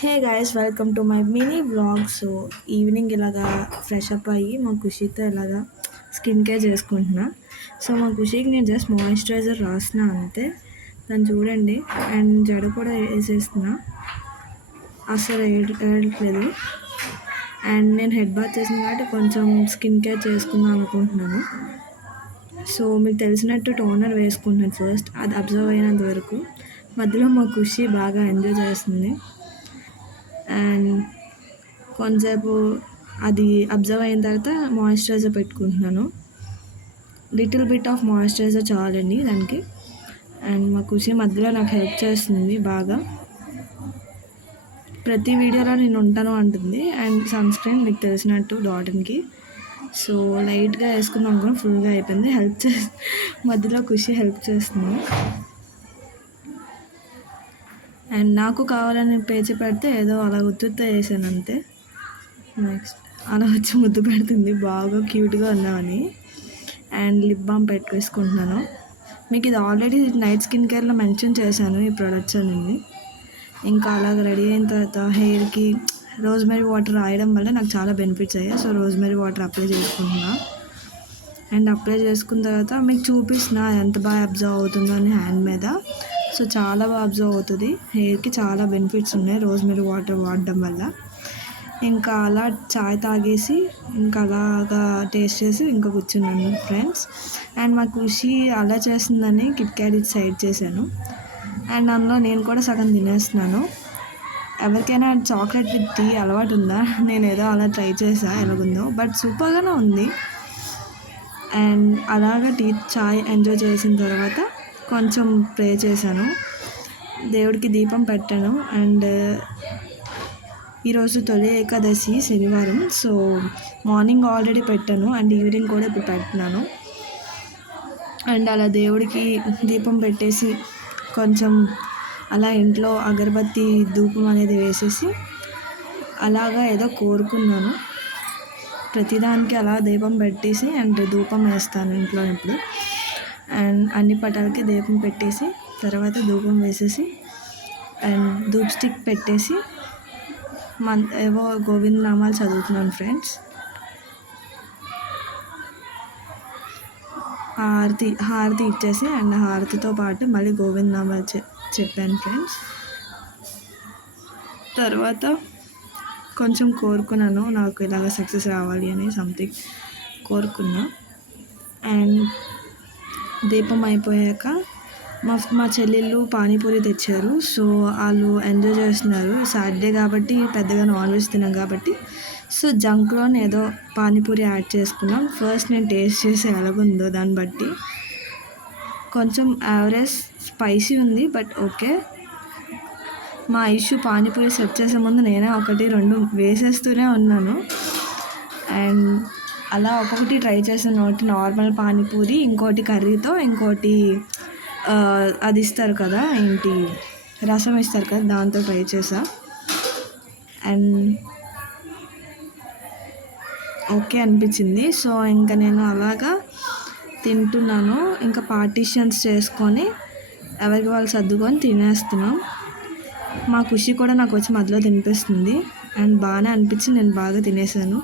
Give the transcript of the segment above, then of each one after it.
Hey guys, welcome to my mini vlog. So evening ఇలాగా fresh up అయ్యి మా ఖుషితో ఇలాగా స్కిన్ కేర్ చేసుకుంటున్నా. సో మా ఖుషికి నేను జస్ట్ మాయిశ్చరైజర్ రాసిన అంతే. దాన్ని చూడండి. అండ్ జడ కూడా వేసేస్తున్నా, అసలు ఏడట్లేదు. అండ్ నేను హెడ్ బాత్ చేసిన కాబట్టి కొంచెం స్కిన్ కేర్ చేసుకుందాం అనుకుంటున్నాను. సో మీకు తెలిసినట్టు టోనర్ వేసుకుంటున్నాను ఫస్ట్, అది అబ్జర్వ్ అయినంత వరకు. మధ్యలో మా ఖుషి బాగా ఎంజాయ్ చేస్తుంది. అండ్ కొంతసేపు అది అబ్జర్వ్ అయిన తర్వాత మాయిశ్చరైజర్ పెట్టుకుంటున్నాను. లిటిల్ బిట్ ఆఫ్ మాయిశ్చరైజర్ చాలండి దానికి. అండ్ మా ఖుషి మధ్యలో నాకు హెల్ప్ చేస్తుంది బాగా. ప్రతి వీడియోలో నేను ఉంటాను అంటుంది. అండ్ సన్ స్క్రీన్ మీకు తెలిసినట్టు డాటన్కి. సో లైట్గా వేసుకుందాం అనుకుని ఫుల్గా అయిపోయింది. మధ్యలో ఖుషి హెల్ప్ చేస్తుంది. అండ్ నాకు కావాలని పేచి పెడితే ఏదో అలా ఉత్తుత్త వేసాను అంతే. నెక్స్ట్ అలా వచ్చి ముద్దు పెడుతుంది బాగా క్యూట్గా ఉన్నామని. అండ్ లిప్ బామ్ వేసుకుంటున్నాను. మీకు ఇది ఆల్రెడీ నైట్ స్కిన్ కేర్లో మెన్షన్ చేశాను ఈ ప్రొడక్ట్స్ అనేది. ఇంకా అలాగ రెడీ అయిన తర్వాత హెయిర్కి రోజ్మెరీ వాటర్ రాయడం వల్ల నాకు చాలా బెనిఫిట్స్ అయ్యాయి. సో రోజ్మెరీ వాటర్ అప్లై చేసుకుంటున్నా. అండ్ అప్లై చేసుకున్న తర్వాత మీకు చూపిస్తున్నా ఎంత బాగా అబ్జర్వ్ అవుతుందో అని హ్యాండ్ మీద. సో చాలా బాగా అబ్జర్వ్ అవుతుంది. హెయిర్కి చాలా బెనిఫిట్స్ ఉన్నాయి రోజ్మెరీ వాటర్ వాడడం వల్ల. ఇంకా అలా చాయ్ తాగేసి ఇంకా అలాగా టేస్ట్ చేసి ఇంకా కూర్చున్నాను ఫ్రెండ్స్. అండ్ మా ఖుషి అలా చేస్తుందని కిట్ క్యాట్ సైడ్ చేశాను. అండ్ అందులో నేను కూడా సగం తినేస్తున్నాను. ఎవరికైనా చాక్లెట్ విత్ టీ అలవాటు ఉందా? నేను ఏదో అలా ట్రై చేసా ఎలాగుందో, బట్ సూపర్గానే ఉంది. అండ్ అలాగా చాయ్ ఎంజాయ్ చేసిన తర్వాత కొంచెం ప్రే చేశాను, దేవుడికి దీపం పెట్టాను. అండ్ ఈరోజు తొలి ఏకాదశి శనివారం. సో మార్నింగ్ ఆల్రెడీ పెట్టాను అండ్ ఈవినింగ్ కూడా ఇప్పుడు పెడుతున్నాను. అండ్ అలా దేవుడికి దీపం పెట్టేసి కొంచెం అలా ఇంట్లో అగరబత్తి ధూపం అనేది వేసేసి అలాగా ఏదో కోరుకున్నాను. ప్రతిదానికి అలా దీపం పెట్టేసి అండ్ ధూపం వేస్తాను ఇంట్లో ఇప్పుడు. అండ్ అన్ని పటాలకి దీపం పెట్టేసి తర్వాత ధూపం వేసేసి అండ్ ధూప్ స్టిక్ పెట్టేసి ఏవో గోవింద నామాలు చదువుతున్నాను ఫ్రెండ్స్. హారతి ఇచ్చేసి అండ్ హారతితో పాటు మళ్ళీ గోవింద నామాలు చెప్పాను ఫ్రెండ్స్. తర్వాత కొంచెం కోరుకున్నాను, నాకు ఇలాగ సక్సెస్ రావాలి అని సంథింగ్ కోరుకున్నా. అండ్ దీపం అయిపోయాక మా చెల్లెళ్ళు పానీపూరి తెచ్చారు. సో వాళ్ళు ఎంజాయ్ చేస్తున్నారు. సాటర్డే కాబట్టి పెద్దగా నాన్ వెజ్ తిన్నాం కాబట్టి సో జంక్లో ఏదో పానీపూరి యాడ్ చేసుకున్నాం. ఫస్ట్ నేను టేస్ట్ చేసి ఎలాగుందో దాన్ని బట్టి కొంచెం యావరేజ్ స్పైసీ ఉంది, బట్ ఓకే. మా ఇష్యూ పానీపూరి సెట్ చేసే ముందు నేనే 1-2 వేసేస్తూనే ఉన్నాను. అండ్ అలా ఒక్కొక్కటి ట్రై చేసాను. ఒకటి నార్మల్ పానీపూరి, ఇంకోటి కర్రీతో, ఇంకోటి అది ఇస్తారు కదా, ఏంటి రసం ఇస్తారు కదా, దాంతో ట్రై చేసా. అండ్ ఓకే అనిపించింది. సో ఇంకా నేను అలాగా తింటున్నాను. ఇంకా పార్టీషన్స్ చేసుకొని ఎవరికి వాళ్ళు సర్దుకొని తినేస్తున్నాం. మా ఖుషి కూడా నాకు వచ్చి మధ్యలో తినిపిస్తుంది. అండ్ బాగానే అనిపించి నేను బాగా తినేసాను.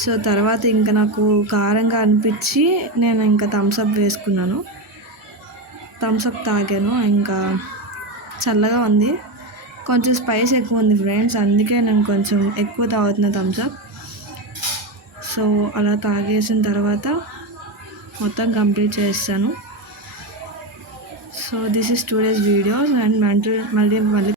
సో తర్వాత ఇంకా నాకు కారంగా అనిపించి నేను ఇంకా థమ్స్అప్ వేసుకున్నాను. థమ్స్అప్ తాగాను. ఇంకా చల్లగా ఉంది, కొంచెం స్పైస్ ఎక్కువ ఉంది ఫ్రెండ్స్, అందుకే నేను కొంచెం ఎక్కువ తాగుతున్నా థమ్స్అప్. సో అలా తాగేసిన తర్వాత మొత్తం కంప్లీట్ చేస్తాను. So this is today's video. And మళ్ళీ